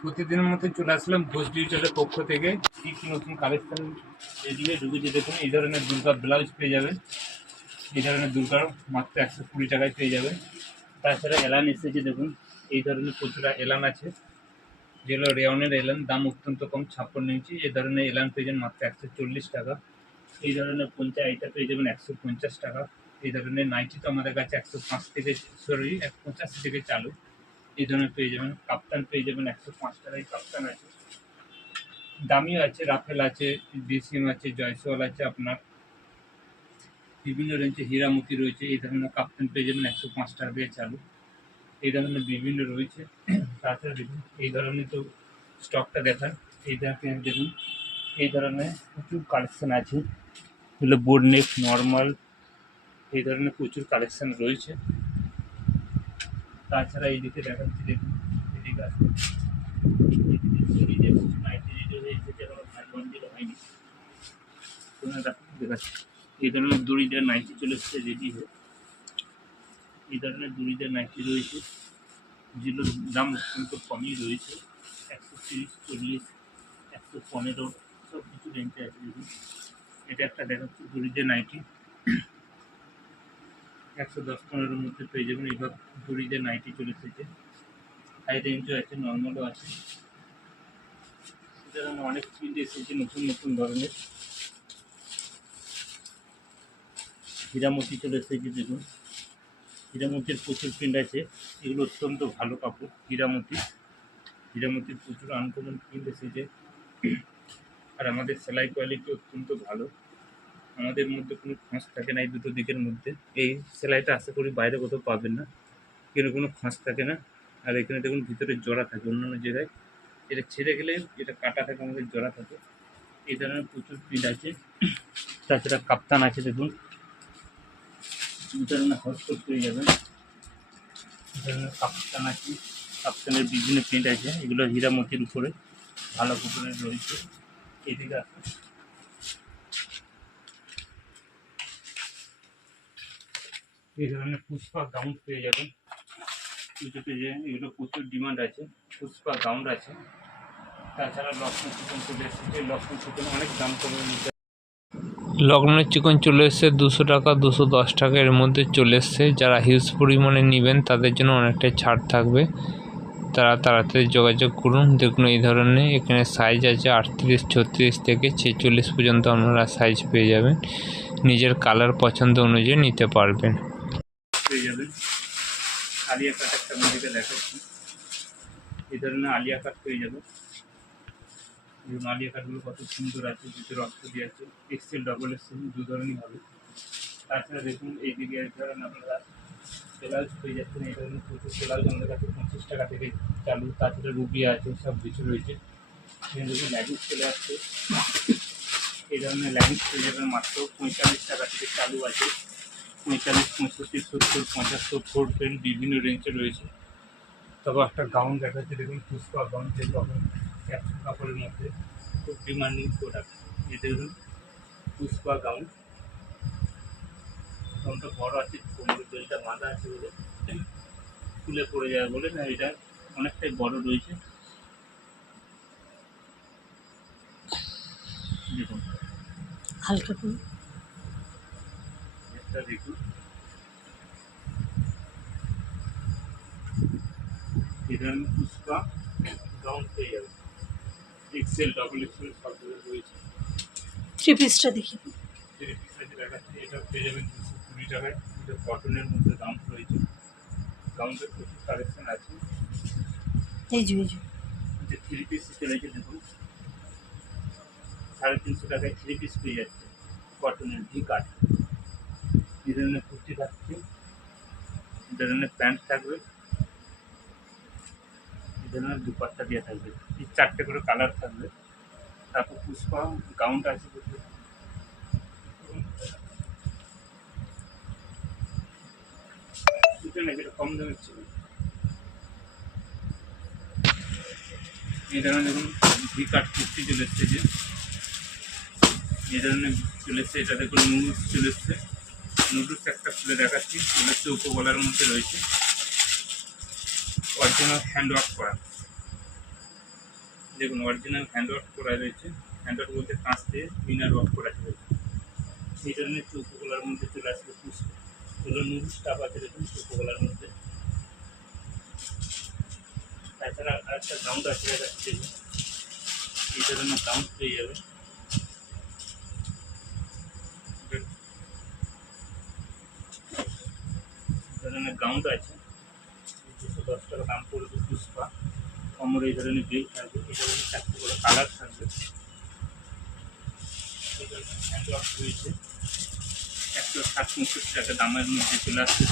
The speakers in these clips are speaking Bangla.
প্রতিদিনের মতো চলে আসলাম ঘোষ ডিজিটালের পক্ষ থেকে। কি কি নতুন কালেকশন এদিকে ঢুকেছে দেখুন, এই ধরনের দুর্গা ব্লাউজ পেয়ে যাবেন এই ধরনের দুর্গার মাত্র একশো কুড়ি টাকায় পেয়ে যাবেন তাছাড়া এলান এসেছে দেখুন, এই ধরনের প্রচুর এলান আছে। যেগুলো রেওনের এলান, দাম অত্যন্ত কম, ছাপ্পান্ন ইঞ্চি। এই ধরনের এলান পেয়ে যাবেন মাত্র একশো চল্লিশ টাকা। এই ধরনের পঞ্চা এটা পেয়ে যাবেন একশো পঞ্চাশ টাকা। এই ধরনের নাইটি তো আমাদের কাছে একশো পাঁচ থেকে সরি এক পঁচাশি থেকে চালু। এই ধরনের পেয়ে যাবেন। কাপ্তান পেয়ে যাবেন একশো পাঁচ টাকায় কাপ্তান আছে। দামিও আছে, রাফেল আছে ডিসিএম আছে, জয়সওয়াল আছে আপনার। বিভিন্ন রেঞ্জে হীরামতি রয়েছে। এই ধরনের কাপ্তান পেয়ে যাবেন একশো পাঁচ টাকা দিয়ে চালু। এই ধরনের বিভিন্ন রয়েছে। তাছাড়া এই ধরনের তো স্টকটা দেখান। এই ধরনের দেখুন এই ধরনের প্রচুর কালেকশন আছে। এগুলো বোর্ড নেক নর্মাল এই ধরনের প্রচুর কালেকশন রয়েছে। তাছাড়া এইদিকে দেখাচ্ছি দেখুন এদিকে এই ধরনের নাইটি চলে রেডি হয়ে। এই ধরনের নাইটি রয়েছে। যেগুলোর দাম অত্যন্ত কমই রয়েছে। একশো তিরিশ, চল্লিশ, একশো পনেরো সব কিছু রেঞ্জে আছে দেখুন। এটা একটা দেখাচ্ছে দড়িদার নাইটি একশো দশ পনেরোর মধ্যে পেয়ে যাবেন। এবার দড়িদার নাইটি চলে এসেছে। হাই রেঞ্জও আছে, নর্মালও আছে। সুতরাং অনেক প্রিন্ট এসেছে নতুন নতুন ধরনের। হীরামতি চলে এসেছে, দেখুন। হীরামতির প্রচুর প্রিন্ট আছে। এগুলো অত্যন্ত ভালো কাপড়, হীরামতি। হীরামতির প্রচুর আনকমন প্রিন্ট এসেছে। আর আমাদের সেলাই কোয়ালিটি অত্যন্ত ভালো। আমাদের মধ্যে কোনো ফাঁস থাকে না, এই দুটো দিকের মধ্যে। এই সেলাইটা আশা করি বাইরে কোথাও পাবেন না। কিন্তু কোনো ফাঁস থাকে না। আর এখানে দেখুন ভিতরে জোড়া থাকে অন্যান্য জায়গায়। এটা ছেড়ে গেলে এটা কাটা থাকে, আমাদের জোড়া থাকে। এই ধরনের প্রচুর প্রিন্ট আছে। তাছাড়া কাপ্তান আছে, দেখুন। ধরনের হটস্পট পেয়ে যাবেন ধরনের কাপ্তান আছে। কাপ্তানের বিভিন্ন প্রিন্ট আছে। এগুলো হীরামতির উপরে, ভালো পুকুরের রয়েছে। এদিকে আছে এই ধরনের পুষ্পা গাউন পেয়ে যাবেন। পুজো পেয়ে এগুলো প্রচুর ডিমান্ড আছে, পুষ্পা গাউন আছে। তাছাড়া লক্ষ্মণ চিকন চলে এসেছে, লক্ষ্মণ চিকন অনেক দাম কমে লগ্নের চিকন চলে এসছে, দুশো টাকা, দুশো দশ টাকা এর মধ্যে চলে এসছে। যারা হিউজ পরিমাণে নেবেন, তাদের জন্য অনেকটাই ছাড় থাকবে। তারা তাড়াতাড়ি যোগাযোগ করুন। দেখুন, এই ধরনের এখানে সাইজ আছে আটত্রিশ, ছত্রিশ থেকে ছেচল্লিশ পর্যন্ত আপনারা সাইজ পেয়ে যাবেন। নিজের কালার পছন্দ অনুযায়ী নিতে পারবেন। পেয়ে যাবেন আলিয়া কাট একটা মেডিকেল দেখাচ্ছি। এই ধরনের আলিয়া কাট পেয়ে যাবে। এবং আলিয়া কাটগুলো কত সুন্দর আছে ভিতরে অর্থ দিয়ে আছে। এক্সেল ডবল এক্সেল দু ধরনই হবে। তাছাড়া দেখুন এইদিকে ধরেন আপনারা ব্লাউজ পেয়ে যাচ্ছেন। এই ধরনের প্রচুর ব্লাউজ আমাদের কাছে পঁচিশ টাকা থেকে চালু। তাছাড়া রুবি আছে, সব কিছু রয়েছে। এখানে দেখুন ল্যাগিংস চলে আসছে। এই ধরনের ল্যাগিংস পেয়ে যাবেন মাত্র পঁয়তাল্লিশ টাকা থেকে চালু আছে। পঁয়তাল্লিশ, পঁয়ষট্টি, সত্তর, পঁচাত্তর ফোর পেন বিভিন্ন রেঞ্জে রয়েছে। তবে একটা গাউন দেখাচ্ছে, দেখুন, পুষ্পা গাউন যে তখন একশো কাপড়ের মধ্যে খুব ডিমান্ডিং প্রোডাক্ট এই দেখুন, পুষ্পা গাউন গাউনটা বড় আছে কোমরের বেলটা বাঁধা আছে বলে। খুলে পড়ে যায় বলে, না, এটা অনেকটাই বড় রয়েছে। দেখুন। হালকা একটা দেখুন। এই পুষ্পা গাউন পেয়ে যাবে। এক্সেল ডবল এক্সেল সব রয়েছে। থ্রি পিসটা দেখি। থ্রি পিস আছে দেখাচ্ছি। এটা পেয়ে যাবেন দুশো কুড়ি টাকায়। এটা কটনের মধ্যে দাম রয়েছে। গাউনটার প্রচুর কালেকশন আছে। এই যে যে। থ্রি পিস চলেছে দেখুন। সাড়ে তিনশো টাকায় থ্রি পিস পেয়ে যাচ্ছে। কটনের ভি কাট এই ধরনের কুর্তি থাকছে। এই ধরনের প্যান্ট থাকবে। এই ধরনের দুপাট্টা দিয়ে থাকবে। এই চারটে করে কালার থাকবে। তারপর পুষ্পা গাউনটা আছে এটা কম দামের ছিল। এই ধরনের দেখুন, ভি কাট কুর্তি চলে এসছে। যে এই ধরনের চলে এসছে এটা দেখুন নুডলস চলে এসছে। নুডলস একটা খুলে দেখাচ্ছি। এসছে উপকলার মধ্যে রয়েছে। অরিজিনাল হ্যান্ড ওয়ার্ক করা। দেখুন অরিজিনাল হ্যান্ড ওয়ার্ক করা রয়েছে। হ্যান্ড ওয়ার্ক বলতে কাঁচ দিয়ে মিনার ওয়ার্ক করা রয়েছে এই ধরনের চৌকোগুলার মধ্যে চলে আসবে পুষ্প এগুলো স্টাফ আছে দেখুন চৌকোগুলার মধ্যে। তাছাড়া আরেকটা গাউন্ড আছে দেখাচ্ছি এই ধরনের গাউন্ড পেয়ে যাবে। গাউন্ড আছে। দুশো দশ টাকা দাম পড়বে পুষ্পা। কোমরে এই ধরনের বেল থাকবে এই ধরনের চারটে করে কালার থাকবে। রয়েছে। একশো ষাট পঁয়ষট্টি টাকা দামের মধ্যে চলে আসছে।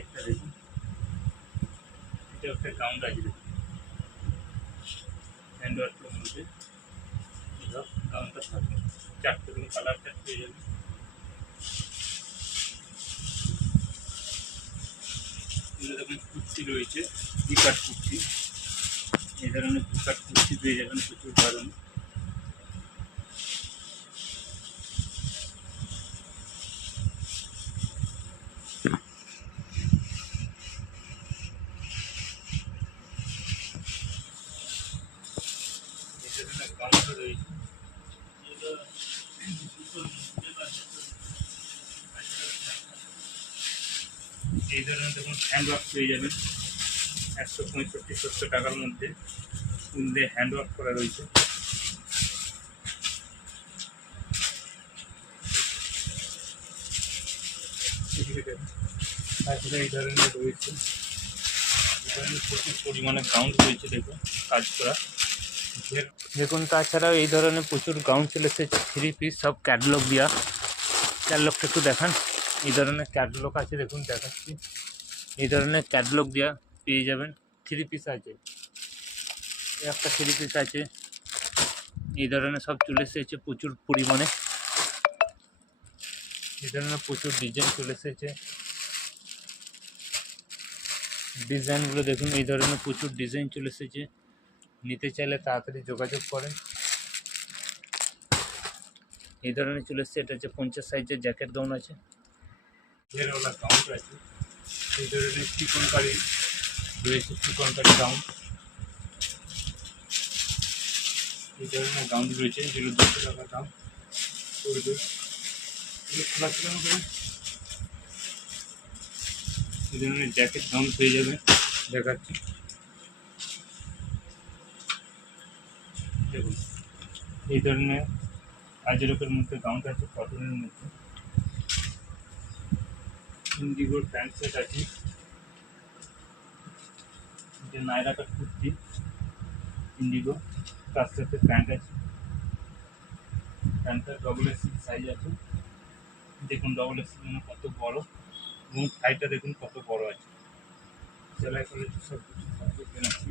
একটা দেখুন। এটা একটা গাউন্ড আছে দেখুন। হ্যান্ডওয়ার্কের মধ্যে। চারটে করে পেয়ে যাবে। এগুলো দেখুন কুর্তি রয়েছে দুকাট কুর্তি। এই ধরনের দুকাট কুর্তি পেয়ে যাবেন প্রচুর ধরনের এই ধরনের গাউন রয়েছে এগুলো সুতোর মধ্যে বা সুতোর এই ধরনের দেখুন হ্যান্ড ওয়ার্ক পেয়ে যাবেন। একশো পঁয়ষট্টি, সত্তর টাকার মধ্যে ফুল দিয়ে হ্যান্ড ওয়ার্ক করা রয়েছে। তারপরে এই ধরনের রয়েছে। প্রচুর পরিমাণে গাউন্ড রয়েছে, দেখুন, কাজ করা। দেখুন, তাছাড়াও এই ধরনের প্রচুর গাউন চলে এসেছে থ্রি পিস সব ক্যাটলগ দেওয়া। ক্যাটলগটা একটু দেখান। এই ধরনের ক্যাটলগ আছে, দেখুন, দেখাচ্ছি। এই ধরনের ক্যাটলগ দেওয়া পেয়ে যাবেন। থ্রি পিস আছে। একটা থ্রি পিস আছে। এই ধরনের সব চলে এসেছে প্রচুর পরিমাণে। এই ধরনের প্রচুর ডিজাইন চলে এসেছে। ডিজাইনগুলো দেখুন, এই ধরনের প্রচুর ডিজাইন চলে এসেছে। নিতে চাইলে তাড়াতাড়ি যোগাযোগ করেন। এই ধরনের চলে এসছে, এটা হচ্ছে পঞ্চাশ সাইজের জ্যাকেট গাউন আছে। ঘেরওয়ালা গাউন আছে। এই ধরনের চিকনকারি রয়েছে চিকনকারি গাউন এই ধরনের গাউন রয়েছে, যেগুলো দুশো টাকা দাম পড়বে। এগুলো খোলা ছিল করে এই ধরনের জ্যাকেট গাউন পেয়ে যাবে, দেখাচ্ছি। দেখুন, এই ধরনের আজরকের মধ্যে গাউন্ট আছে কটনের মধ্যে। ইন্ডিগোর প্যান্ট সেট আছে। যে নায়রা কাট কুর্তি ইন্ডিগো তার সাথে প্যান্ট আছে। প্যান্টটা ডবল এক্স সাইজ আছে। দেখুন ডবল এক্স কত বড় এবং সাইডটা দেখুন কত বড় আছে। সেলাই করে সব কিছু কিছু আছে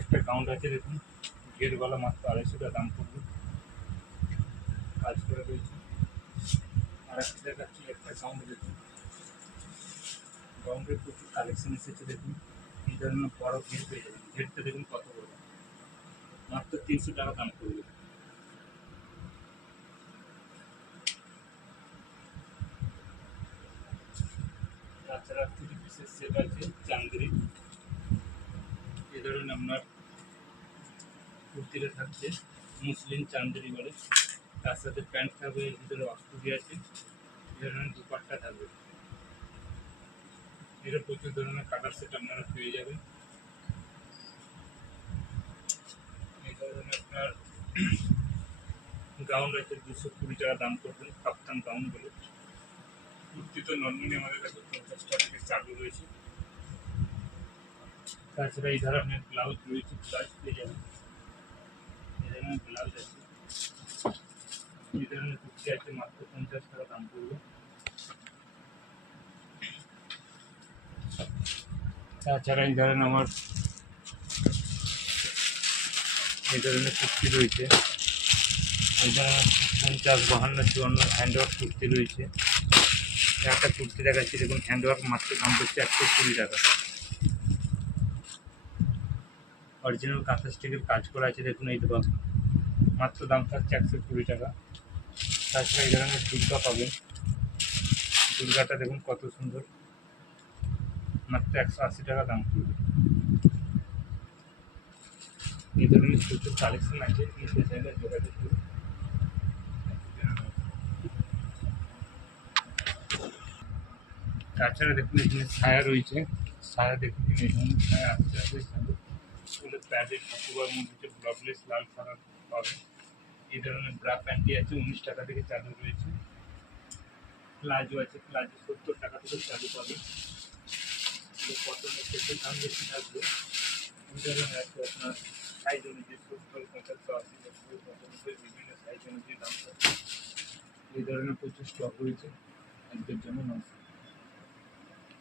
একটা গাউন্ট আছে দেখুন, গেটওয়ালা মাত্র আড়াইশো টাকা দাম পড়বে। কাজ করে রয়েছে। আর একটা দেখাচ্ছি, একটা গাউন্ড দেখুন গাউন্ডের প্রচুর কালেকশন এসেছে দেখুন। এই ধরনের বড় ঘের পেয়ে যাবেন। ঘেরটা দেখুন কত বড়। মাত্র তিনশো টাকা দাম পড়বে তাছাড়া থ্রি পিসের সেট আছে, চান্দ্রি। এই ধরনের আপনার কুর্তিটা থাকছে, মুসলিম চান্দেরি বলে। তার সাথে প্যান্ট থাকবে ভিতরে অস্তুরি আছে। এই ধরনের দুপাট্টা থাকবে। এটা প্রচুর ধরনের কাটার সেট আপনারা পেয়ে যাবেন। এই ধরনের আপনার গাউন আছে, দুশো কুড়ি টাকা দাম করবেন, কাপ্তান বলে। কুর্তি তো নর্মালি আমাদের কাছে পঞ্চাশ টাকা থেকে চালু রয়েছে। তাছাড়া এই ধরনের ব্লাউজ রয়েছে ব্লাউজ পেয়ে যাবেন। এই ধরনের ব্লাউজ আছে। এই ধরনের কুর্তি আছে, মাত্র পঞ্চাশ টাকা দাম পড়বে। তাছাড়া এই ধরেন আমার এই ধরনের কুর্তি রয়েছে। এই ধরনের পঞ্চাশ, বাহান্ন, চুয়ান্ন হ্যান্ডওয়ার্ক কুর্তি রয়েছে। একটা কুর্তি দেখাচ্ছি, দেখুন হ্যান্ডওয়ার্ক মাত্র দাম পড়ছে একশো কুড়ি টাকা। অরিজিনাল কাঁথা স্টিকের কাজ করা আছে, দেখুন, এই দোকান মাত্র দাম থাকছে একশো কুড়ি টাকা। তাছাড়া এই ধরনের দুর্গা পাবেন। দুর্গাটা দেখুন কত সুন্দর। মাত্র একশো আশি টাকা দাম পড়বে। এই ধরনের প্রচুর কালেকশন আছে যোগাযোগ তাছাড়া দেখুন, এখানে ছায়া রয়েছে। ছায়া দেখুন ধরনের ছায়া আস্তে আস্তে স্কুলে প্যাডের ঠাকুর মধ্যে ব্লকলেস লাল সাদা পাবে। এই ধরনের ব্রা প্যান্টি আছে, উনিশ টাকা থেকে চালু রয়েছে। প্লাজো আছে প্লাজো সত্তর টাকা থেকে চালু পাবে। কটনের ক্ষেত্রে দাম বেশি থাকবে। ধরনের আছে আপনার সাইজ অনুযায়ী সত্তর পঁচাত্তর আশি নব্বই পঁচানব্বই বিভিন্ন সাইজ অনুযায়ী দাম থাকবে এই ধরনের প্রচুর স্টক রয়েছে। আজকের জন্য নমস্কার